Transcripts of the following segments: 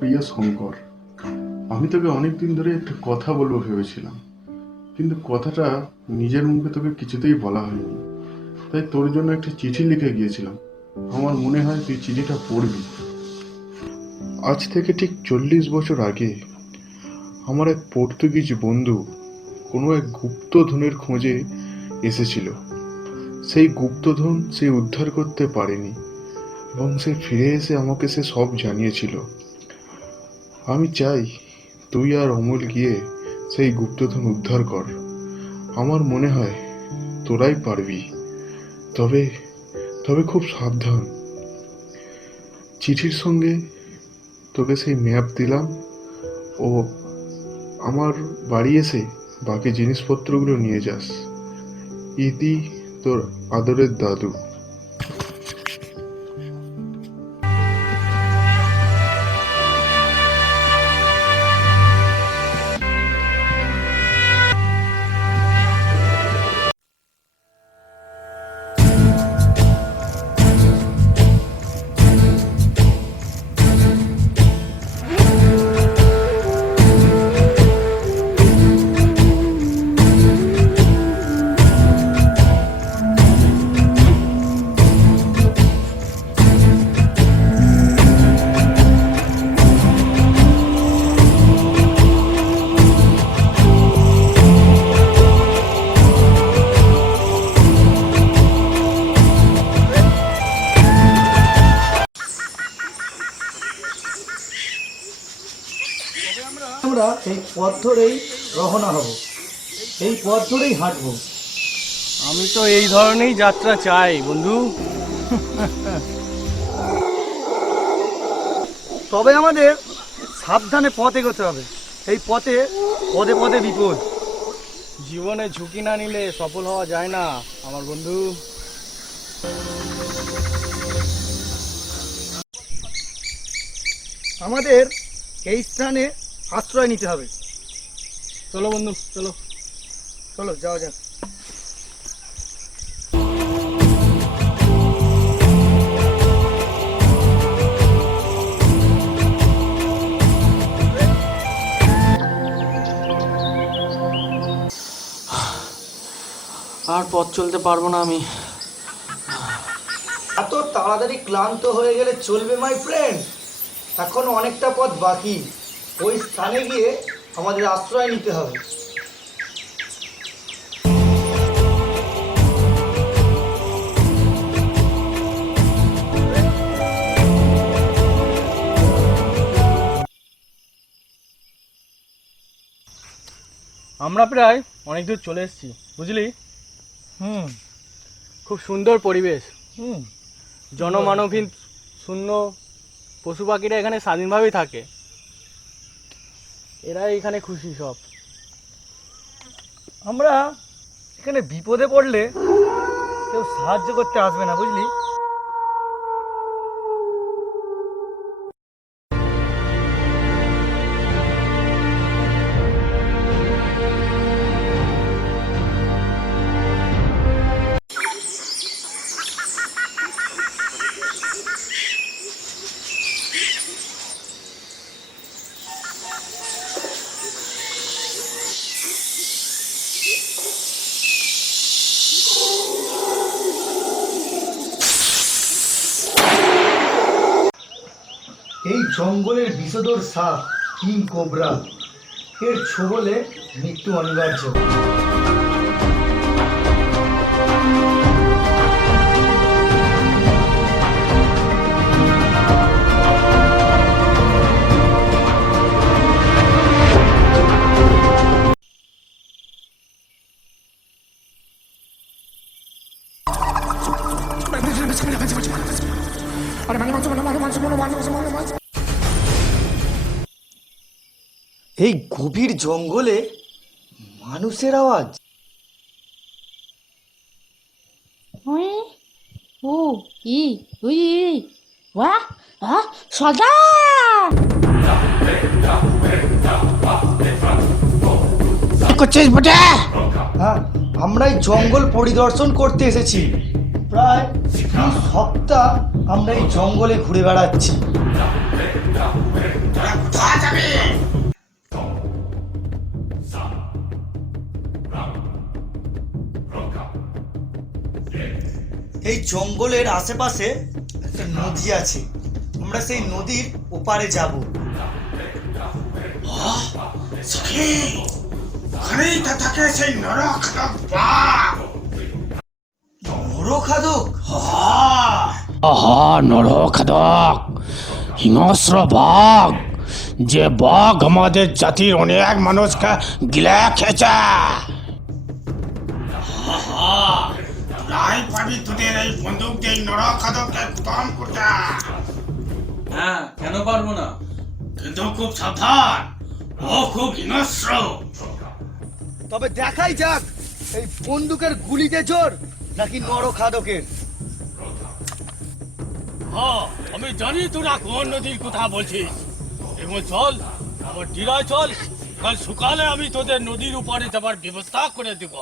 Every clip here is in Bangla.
প্রিয় শঙ্কর, আমি তোকে অনেকদিন ধরে একটা কথা বলবো ভেবেছিলাম, কিন্তু কথাটা নিজের মুখে তোকে কিছুতেই বলা হয়নি। তাই তোর জন্য একটা চিঠি লিখে গিয়েছিলাম। আমার মনে হয় তুই চিঠিটা পড়বি। আজ থেকে ঠিক 40 বছর আগে আমার এক পর্তুগিজ বন্ধু কোনো এক গুপ্তধনের খোঁজে এসেছিল। সেই গুপ্তধন সে উদ্ধার করতে পারেনি এবং সে ফিরে এসে আমাকে সে সব জানিয়েছিল। আমি চাই তুই আর অমল গিয়ে সেই গুপ্তধন উদ্ধার কর। আমার মনে হয় তোরাই পারবি। তবে তবে খুব সাবধান। চিঠির সঙ্গে তোকে সেই ম্যাপ দিলাম, ও আমার বাড়ি এসে বাকি জিনিসপত্রগুলো নিয়ে যাস। ইতি, তোর আদরের দাদু। আমরা এই পথ ধরেই রওনা হব, এই পথ ধরেই হাঁটবো। আমি তো এই ধরনেরই যাত্রা চাই বন্ধু। তবে আমাদের সাবধানে পথ এগোতে হবে। এই পথে পদে পদে বিপদ। জীবনে ঝুঁকি না নিলে সফল হওয়া যায় না আমার বন্ধু। আমাদের এই স্থানে আশ্রয় নিতে হবে। চলো বন্ধু, চলো। চলো যাওয়া যাক। আর পথ চলতে পারবো না আমি। এত তাড়াতাড়ি ক্লান্ত হয়ে গেলে চলবে মাই ফ্রেন্ড। এখন অনেকটা পথ বাকি। ওই স্থানে গিয়ে আমাদের আশ্রয় নিতে হবে। আমরা প্রায় অনেক দূর চলে এসেছি, বুঝলি। খুব সুন্দর পরিবেশ। জনমানবহীন শূন্য, পশু পাখিরা এখানে স্বাধীনভাবেই থাকে। এরা এখানে খুশি সব। আমরা এখানে বিপদে পড়লে কেউ সাহায্য করতে আসবে না, বুঝলি। এই জঙ্গলের বিষধর সাপ কিং কোবরা, এর ছোবলে মৃত্যু অনিবার্য। এই গভীর জঙ্গলে মানুষের আওয়াজ। Ui, i, ui, wa, সদা! করছিস বটে? হ্যাঁ, আমরা এই জঙ্গল পরিদর্শন করতে এসেছি। প্রায় 2 সপ্তাহ আমরা এই জঙ্গলে ঘুরে বেড়াচ্ছি। তোরা কোথায় যাবি? এই জঙ্গলের আশেপাশে একটা নদী আছে, আমরা সেই নদীর ওপারে যাব। সখী, ওখানেই তো থাকে সেই নরখাদক বাঘ। নরখাদক? আহা নরখাদক, হিংস্র বাঘ, যে বাঘ আমাদের জাতির অনেক মানুষকে গিলে খেয়েছে। তোরাই পাবি তোদের এই বন্দুক দিয়ে নরখাদককে খতম করতে। হ্যাঁ, কেন পারবো না? কিন্তু খুব সাবধান, ও খুব হিংস্র। তবে দেখাই যাক এই বন্দুকের গুলিতে জোর নাকি নরখাদকের। হ্যাঁ, আমি জানি তোরা কোন নদীর কথা বলছিস। এবং চল, আমার টিরায় চল, কাল সকালে আমি তোদের নদীর উপরে যাবার ব্যবস্থা করে দেব।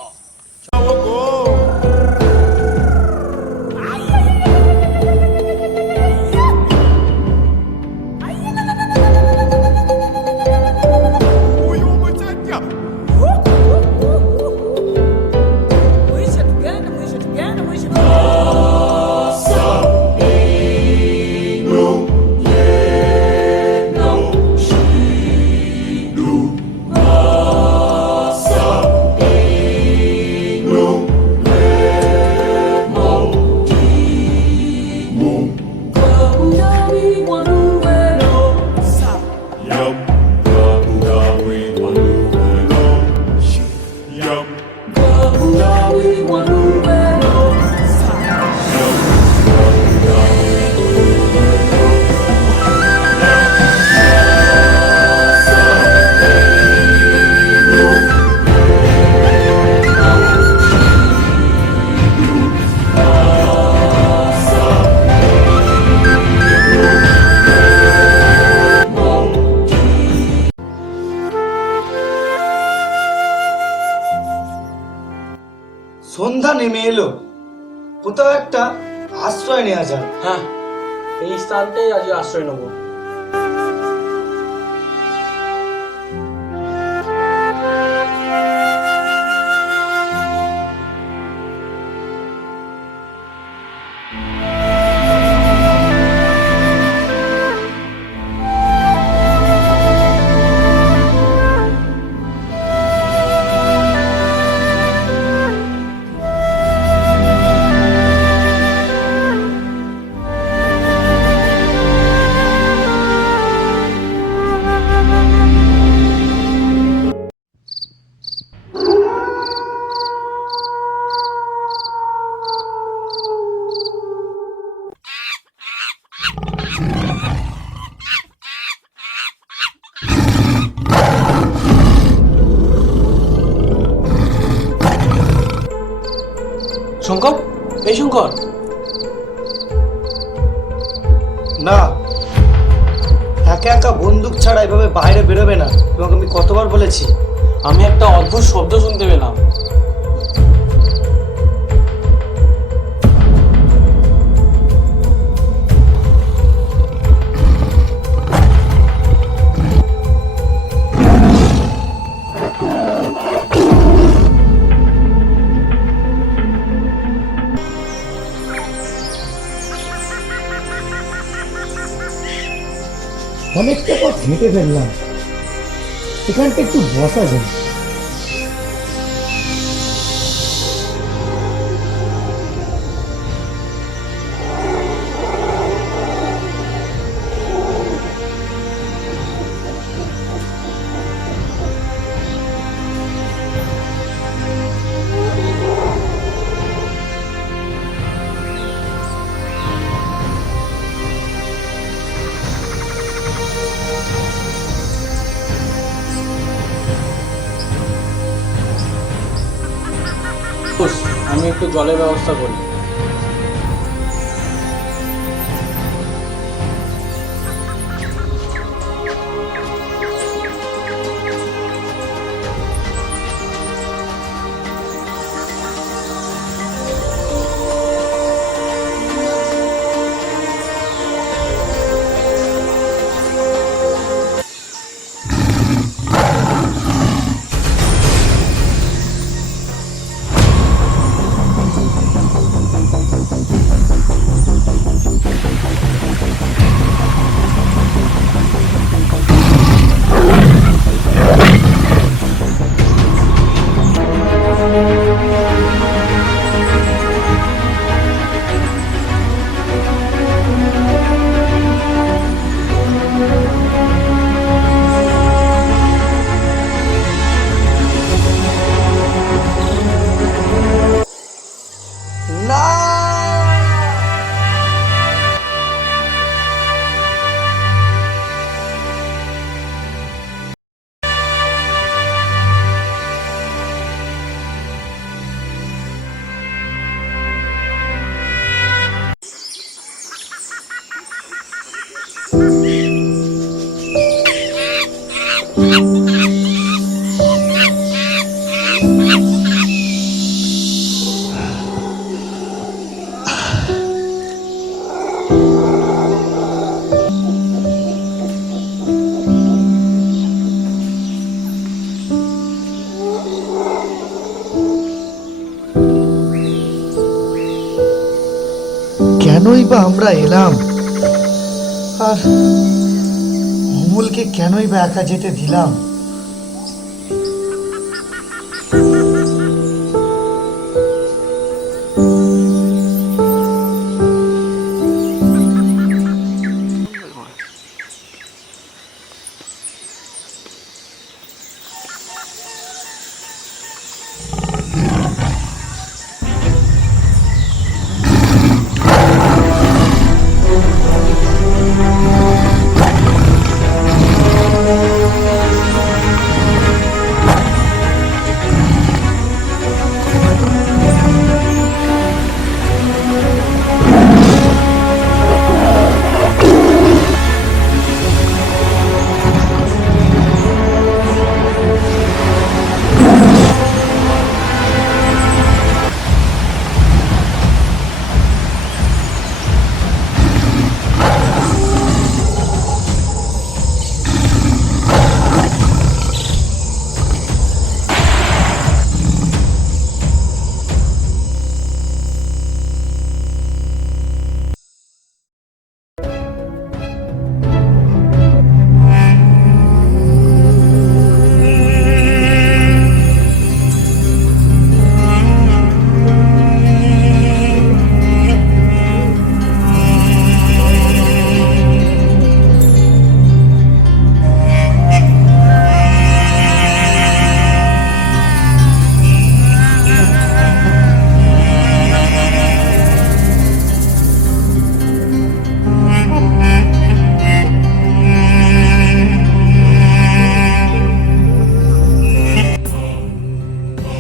সন্ধ্যা নেমে এলো, কোথাও একটা আশ্রয় নেওয়া যায়। হ্যাঁ, এই স্থানটাই আজ আশ্রয় নেবো। শঙ্কর, এই শঙ্কর। না, একা একা বন্দুক ছাড়া এভাবে বাইরে বেরোবে না, তোমাকে আমি কতবার বলেছি। আমি একটা অদ্ভুত শব্দ শুনতে পেলাম। অনেকটা পথ হেঁটে ফেললাম, এখানটা একটু বসা যায়। আমি একটু জলের ব্যবস্থা করি। কেনই বা আমরা এলাম, আর অমলকে কেনই বা একা যেতে দিলাম?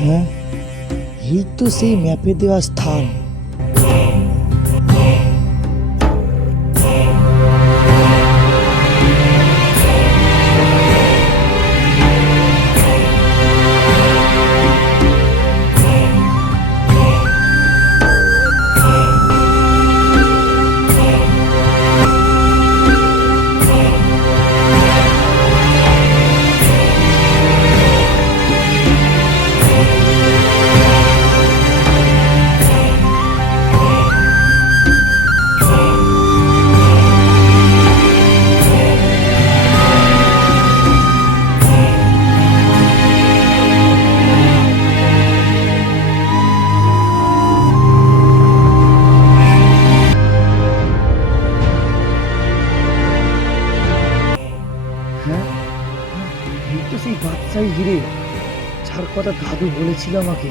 হ্যাঁ, এই তো সেই ম্যাপে দেওয়া স্থান। হ্যাঁ, এই তো সেই বাদশাহী হিরে, যার কথা দাদু বলেছিল আমাকে।